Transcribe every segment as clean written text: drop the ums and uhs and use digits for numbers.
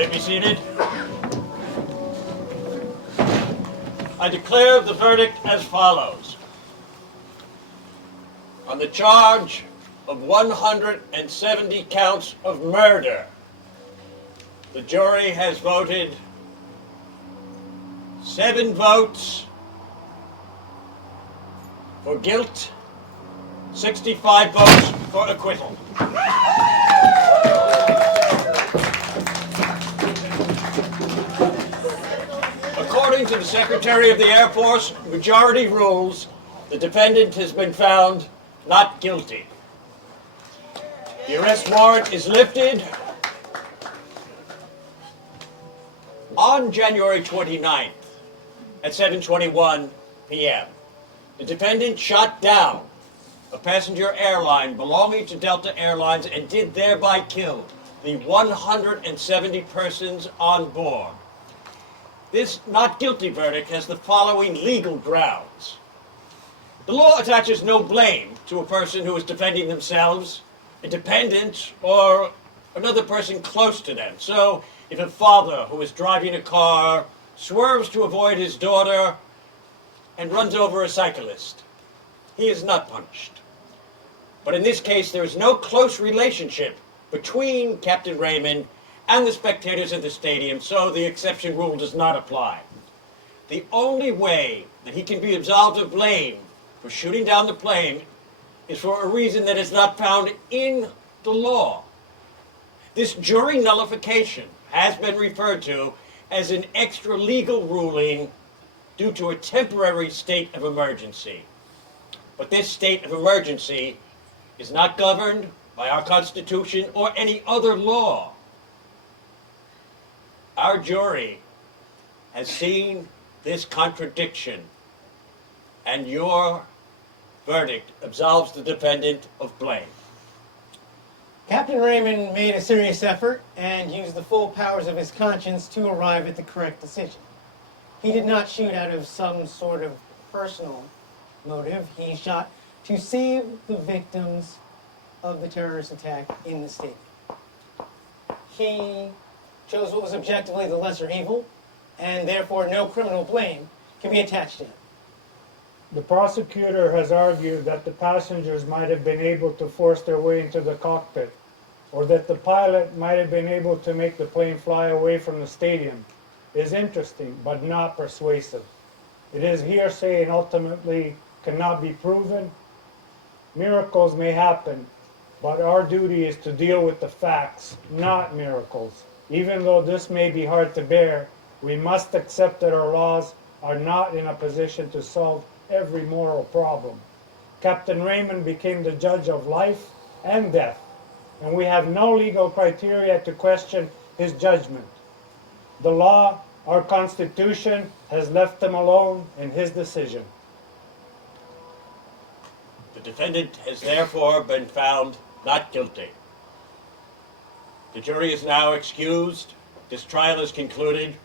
may be seated. I declare the verdict as follows. On the charge of 170 counts of murder, the jury has voted 7 votes for guilt, 65 votes for acquittal. According to the Secretary of the Air Force, majority rules, the defendant has been found not guilty. The arrest warrant is lifted on January 29th at 7:21 p.m. The defendant shot down a passenger airline belonging to Delta Airlines and did thereby kill the 170 persons on board. This not guilty verdict has the following legal grounds. The law attaches no blame to a person who is defending themselves, a dependent, or another person close to them. So, if a father who is driving a car swerves to avoid his daughter and runs over a cyclist, he is not punished. But in this case, there is no close relationship between Captain Raymond and the spectators of the stadium, so the exception rule does not apply. The only way that he can be absolved of blame for shooting down the plane is for a reason that is not found in the law. This jury nullification has been referred to as an extra legal ruling due to a temporary state of emergency. But this state of emergency is not governed by our Constitution or any other law. Our jury has seen this contradiction, and your verdict absolves the defendant of blame. Captain Raymond made a serious effort and used the full powers of his conscience to arrive at the correct decision. He did not shoot out of some sort of personal motive. He shot to save the victims of the terrorist attack in the stadium. He chose what was objectively the lesser evil, and therefore no criminal blame can be attached to him. The prosecutor has argued that the passengers might have been able to force their way into the cockpit, or that the pilot might have been able to make the plane fly away from the stadium. It is interesting, but not persuasive. It is hearsay and ultimately cannot be proven. Miracles may happen, but our duty is to deal with the facts, not miracles. Even though this may be hard to bear, we must accept that our laws are not in a position to solve every moral problem. Captain Raymond became the judge of life and death, and we have no legal criteria to question his judgment. The law, our Constitution, has left him alone in his decision. The defendant has therefore been found not guilty. The jury is now excused. This trial is concluded.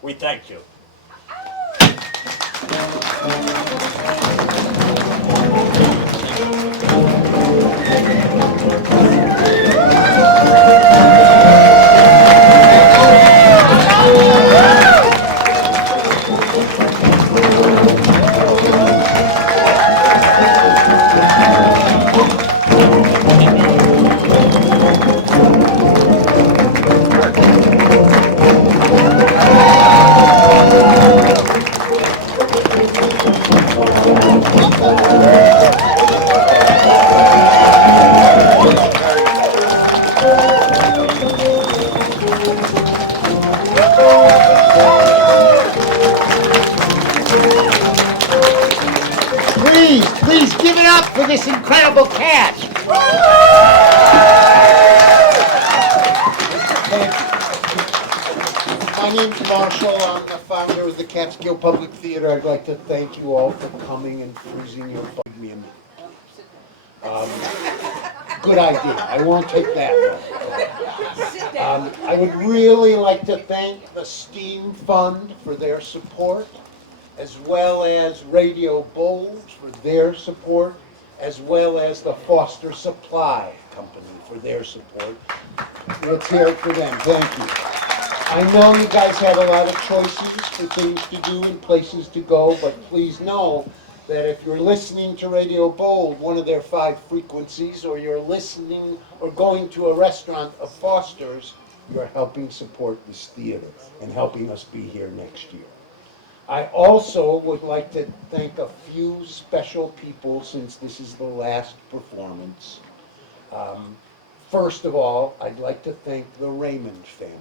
We thank you. Please give it up for this incredible catch. My name's Marshall. I'm the founder of the Catskill Public Theater. I'd like to thank you all for coming and freezing your phone. Give me a minute. Good idea. I won't take that one. I would really like to thank the STEAM Fund for their support, as well as Radio Bowls for their support, as well as the Foster Supply Company for their support. Let's hear it for them. Thank you. I know you guys have a lot of choices for things to do and places to go, but please know that if you're listening to Radio Bold, one of their 5 frequencies, or you're listening or going to a restaurant of Foster's, you're helping support this theater and helping us be here next year. I also would like to thank a few special people since this is the last performance. First of all, I'd like to thank the Raymond family.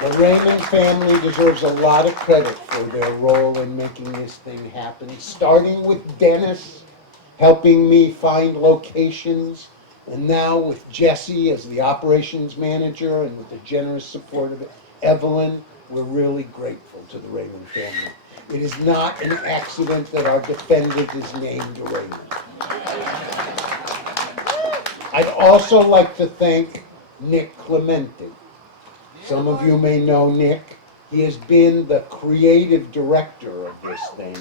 The Raymond family deserves a lot of credit for their role in making this thing happen, starting with Dennis helping me find locations, and now with Jesse as the operations manager and with the generous support of Evelyn. We're really grateful to the Raymond family. It is not an accident that our defendant is named Raymond. I'd also like to thank Nick Clemente. Some of you may know Nick. He has been the creative director of this thing